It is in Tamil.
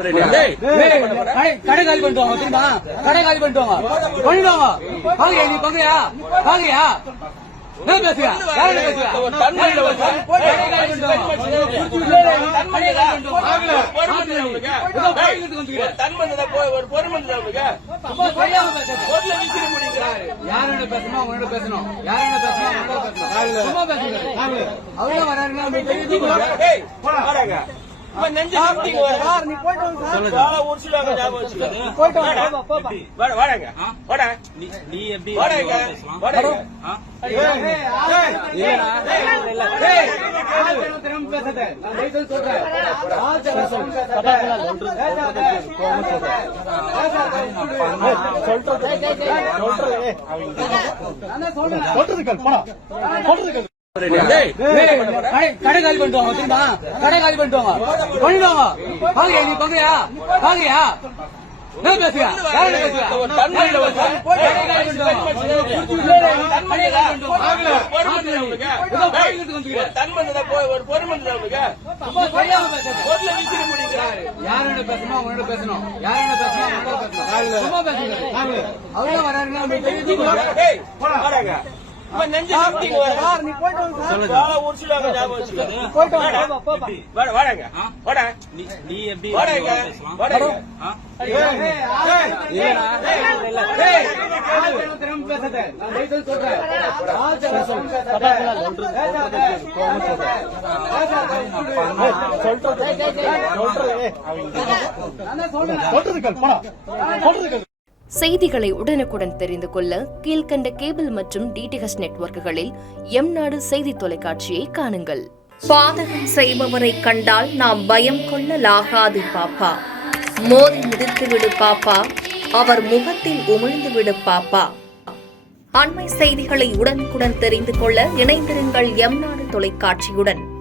கடை காலி பண்ணிட்டு வாங்க தெரியுமா? கடை காலி பண்ணிட்டு வாங்க பண்ணிடுவாங்க. பாக்குறியா நீ பாக்குறியா பாக்குறியா என்ன பேசுங்க? யாரு பேசுங்க? யாரோட பேசணும் அவங்களோட பேசணும். யாரோட பேசணும் சும்மா பேசுங்க. அவங்க வராருன்னா கடை காலி பண்ணிட்டு வாங்க தெரியுமா? கடை காலி பண்ணிட்டு வாங்க பண்ணிடுவாங்க. பாக்குறியா நீ பாக்குறியா பாக்குறியா என்ன பேசுங்க? யாரோட பேசுங்க? யாரோட பேசணும் அவங்களோட பேசணும். யாரோட பேசணும் சும்மா பேசுங்க. அவங்க வராருன்னா செய்திகளை உடனுக்குடன் தெரிந்து கொள்ள கீழ்கண்ட கேபிள் மற்றும் டிடிஎச் நெட்வொர்க்குகளில் எம்நாடு செய்தி தொலைக்காட்சியை காணுங்கள். பாதகம் செய்பவரை கண்டால் நாம் பயம் கொள்ளலாகாது பாப்பா. மோதி மிதித்துவிடு பாப்பா, அவர் முகத்தில் உமிழ்ந்துவிடு பாப்பா. அண்மை செய்திகளை உடனுக்குடன் தெரிந்து கொள்ள இணைந்திருங்கள் எம்நாடு தொலைக்காட்சியுடன்.